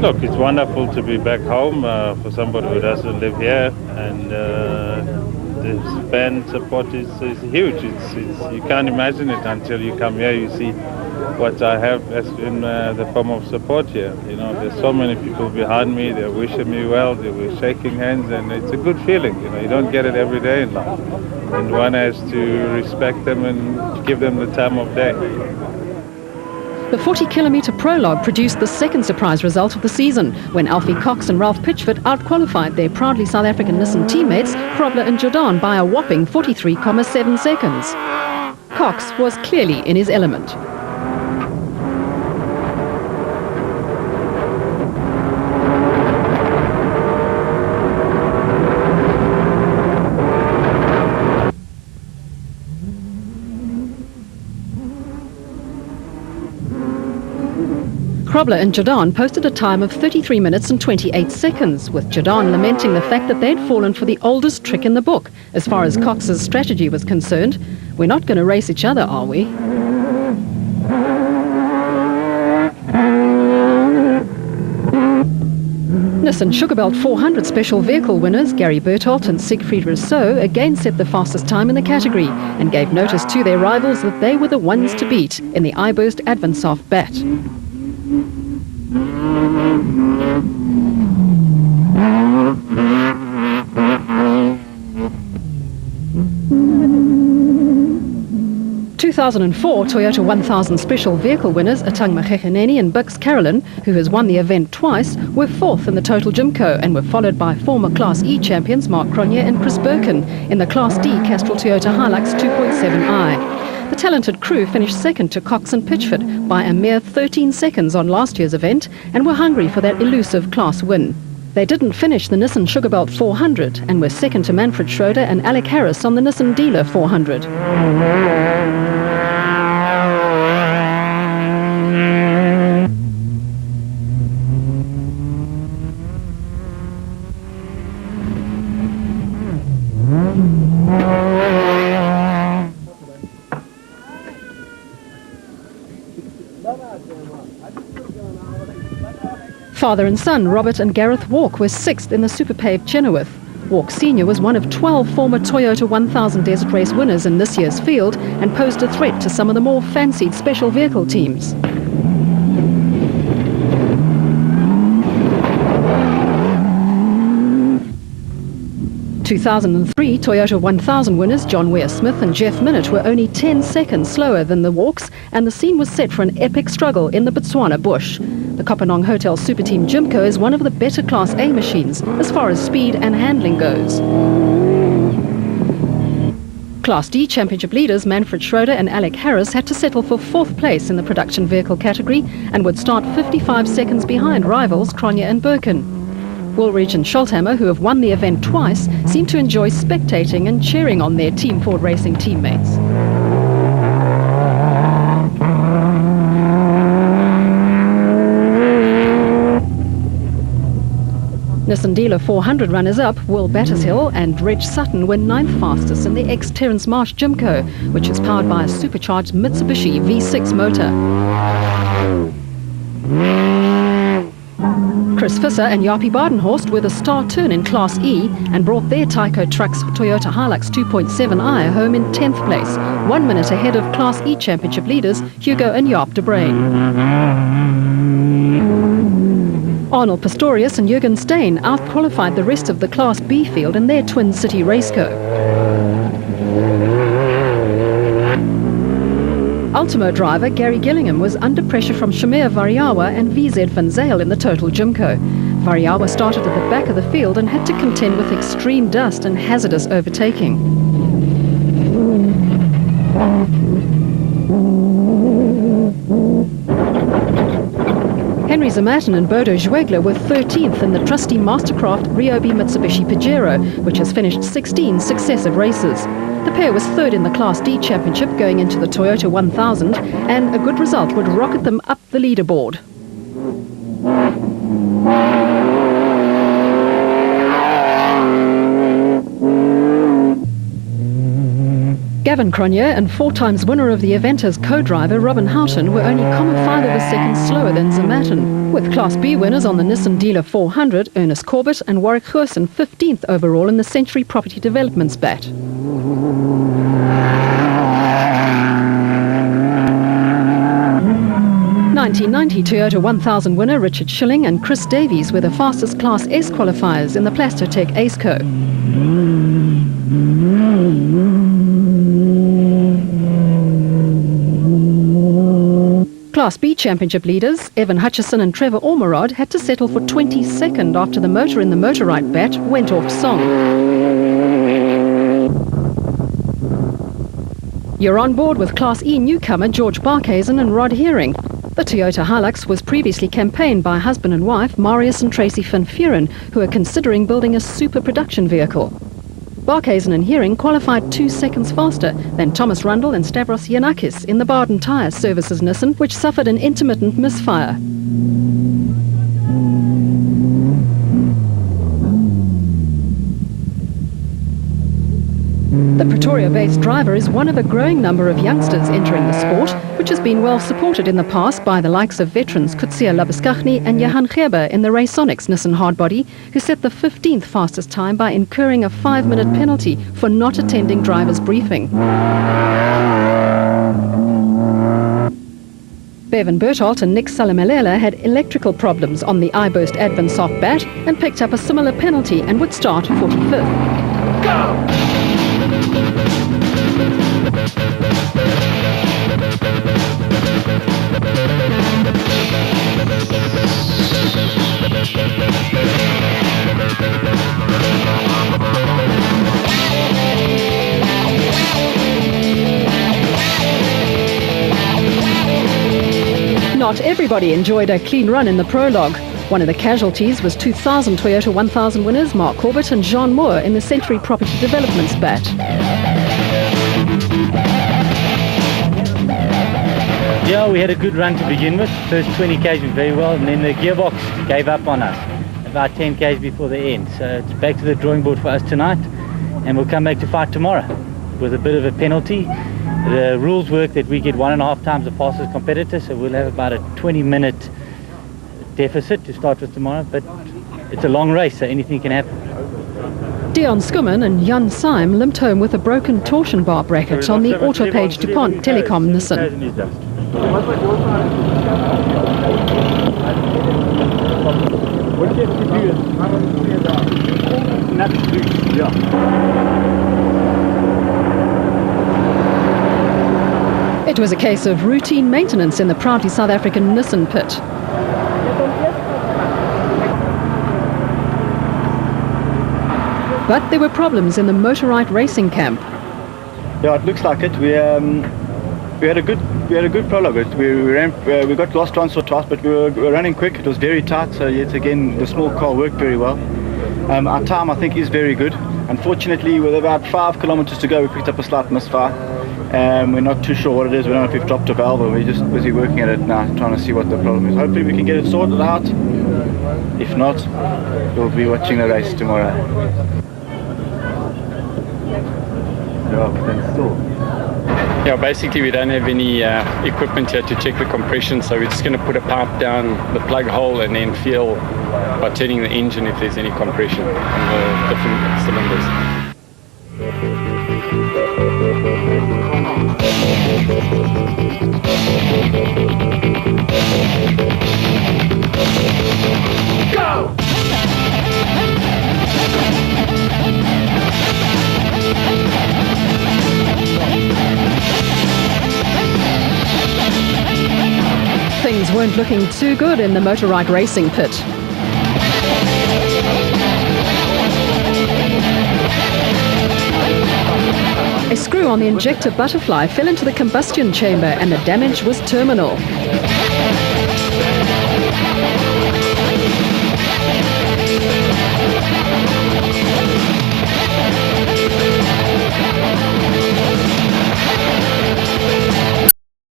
Look, it's wonderful to be back home for somebody who doesn't live here, and the fan support is huge. You can't imagine it until you come here. You see what I have as in the form of support here. You know, there's so many people behind me. They're wishing me well. They were shaking hands, and it's a good feeling. You know, you don't get it every day in life, and one has to respect them and give them the time of day. The 40-kilometre prologue produced the second surprise result of the season when Alfie Cox and Ralph Pitchford outqualified their proudly South African Nissan teammates Grobler and Jordan by a whopping 43.7 seconds. Cox was clearly in his element. Grobler and Jordan posted a time of 33 minutes and 28 seconds, with Jordan lamenting the fact that they'd fallen for the oldest trick in the book as far as Cox's strategy was concerned. We're not going to race each other, are we? Nissan Sugarbelt 400 special vehicle winners Gary Bertholdt and Siegfried Rousseau again set the fastest time in the category and gave notice to their rivals that they were the ones to beat in the iBurst Advansoft bat. 2004 Toyota 1000 special vehicle winners Atang Magegheneni and Bix Carolyn, who has won the event twice, were fourth in the total Jimco and were followed by former Class E champions Mark Cronje and Chris Birkin in the Class D Castrol Toyota Hilux 2.7i. The talented crew finished second to Cox and Pitchford by a mere 13 seconds on last year's event and were hungry for that elusive class win. They didn't finish the Nissan Sugarbelt 400 and were second to Manfred Schroeder and Alec Harris on the Nissan Dealer 400. Father and son, Robert and Gareth Walk, were sixth in the Super Paved Chenoweth. Walk Sr. was one of 12 former Toyota 1000 Desert Race winners in this year's field and posed a threat to some of the more fancied special vehicle teams. In 2003 Toyota 1000 winners John Weir Smith and Jeff Minute were only 10 seconds slower than the Walks, and the scene was set for an epic struggle in the Botswana bush. The Kopanong Hotel Super Team Jimco is one of the better Class A machines as far as speed and handling goes. Class D championship leaders Manfred Schroeder and Alec Harris had to settle for fourth place in the production vehicle category and would start 55 seconds behind rivals Cronje and Birkin. Woolridge and Scholthammer, who have won the event twice, seem to enjoy spectating and cheering on their Team Ford Racing teammates. Nissan Dealer 400 runners-up Will Battershill and Reg Sutton were ninth fastest in the ex-Terence Marsh Jimco, which is powered by a supercharged Mitsubishi V6 motor. Chris Visser and Jaapie Badenhorst were the star turn in Class E and brought their Tyco Trucks Toyota Hilux 2.7i home in 10th place, 1 minute ahead of Class E championship leaders Hugo and Jaap de Bruyn. Arnold Pistorius and Jürgen Steyn outqualified the rest of the Class B field in their Twin City Raceco. Ultimo driver Gary Gillingham was under pressure from Shamir Variawa and VZ van Zyl in the total Jimco. Variawa started at the back of the field and had to contend with extreme dust and hazardous overtaking. Henry Zamatin and Bodo Zwegler were 13th in the trusty Mastercraft Ryobi Mitsubishi Pajero, which has finished 16 successive races. The pair was third in the Class D championship going into the Toyota 1000, and a good result would rocket them up the leaderboard. Gavin Cronje and 4 times winner of the event as co-driver Robin Houghton were only 0.5 of a second slower than Zamatin. With Class B winners on the Nissan Dealer 400, Ernest Corbett and Warwick Goosen 15th overall in the Century Property Development's bat. (1990) Toyota 1000 winner Richard Schilling and Chris Davies were the fastest Class S qualifiers in the Plastotech AceCo. Class B championship leaders Evan Hutchison and Trevor Ormerod had to settle for 22nd after the motor in the Motorite bat went off song. You're on board with Class E newcomer George Barkhuizen and Rod Heering. The Toyota Hilux was previously campaigned by husband and wife Marius and Tracy van Vuren, who are considering building a super production vehicle. Barkhuizen and Heering qualified 2 seconds faster than Thomas Rundle and Stavros Yanakis in the Baden Tyre Services Nissan, which suffered an intermittent misfire. The Pretoria-based driver is one of a growing number of youngsters entering the sport, which has been well supported in the past by the likes of veterans Kutsia Labuskaghni and Johan Gerber in the Raysonics Nissan Hardbody, who set the 15th fastest time by incurring a 5-minute penalty for not attending driver's briefing. Bevan Berthold and Nick Salamelela had electrical problems on the iBurst Advent Soft Bat and picked up a similar penalty and would start 45th. Go! Not everybody enjoyed a clean run in the prologue. One of the casualties was 2000 Toyota 1000 winners Mark Corbett and Jean Moore in the Century Property Development's bat. Yeah, we had a good run to begin with. First 20 k's went very well, and then the gearbox gave up on us about 10 k's before the end. So it's back to the drawing board for us tonight, and we'll come back to fight tomorrow with a bit of a penalty. The rules work that we get 1.5 times the fastest competitor, so we'll have about a 20-minute deficit to start with tomorrow, but it's a long race, so anything can happen. Dion Skummen and Jan Syme limped home with a broken torsion bar bracket on the Autopage DuPont Telecom Nissan. It was a case of routine maintenance in the proudly South African Nissan pit. But there were problems in the Motorite racing camp. Yeah, it looks like it. We had a good prologue. We got lost once or twice, but we were running quick. It was very tight, so yet again the small car worked very well. Our time, I think, is very good. Unfortunately, with about 5 kilometers to go, we picked up a slight misfire. We're not too sure what it is. We don't know if we've dropped a valve, or we're just busy working at it now, trying to see what the problem is. Hopefully we can get it sorted out. If not, we'll be watching the race tomorrow. Yeah, basically we don't have any equipment here to check the compression, so we're just going to put a pipe down the plug hole and then feel by turning the engine if there's any compression on the different cylinders. Go! Things weren't looking too good in the Motorite racing pit. A screw on the injector butterfly fell into the combustion chamber and the damage was terminal.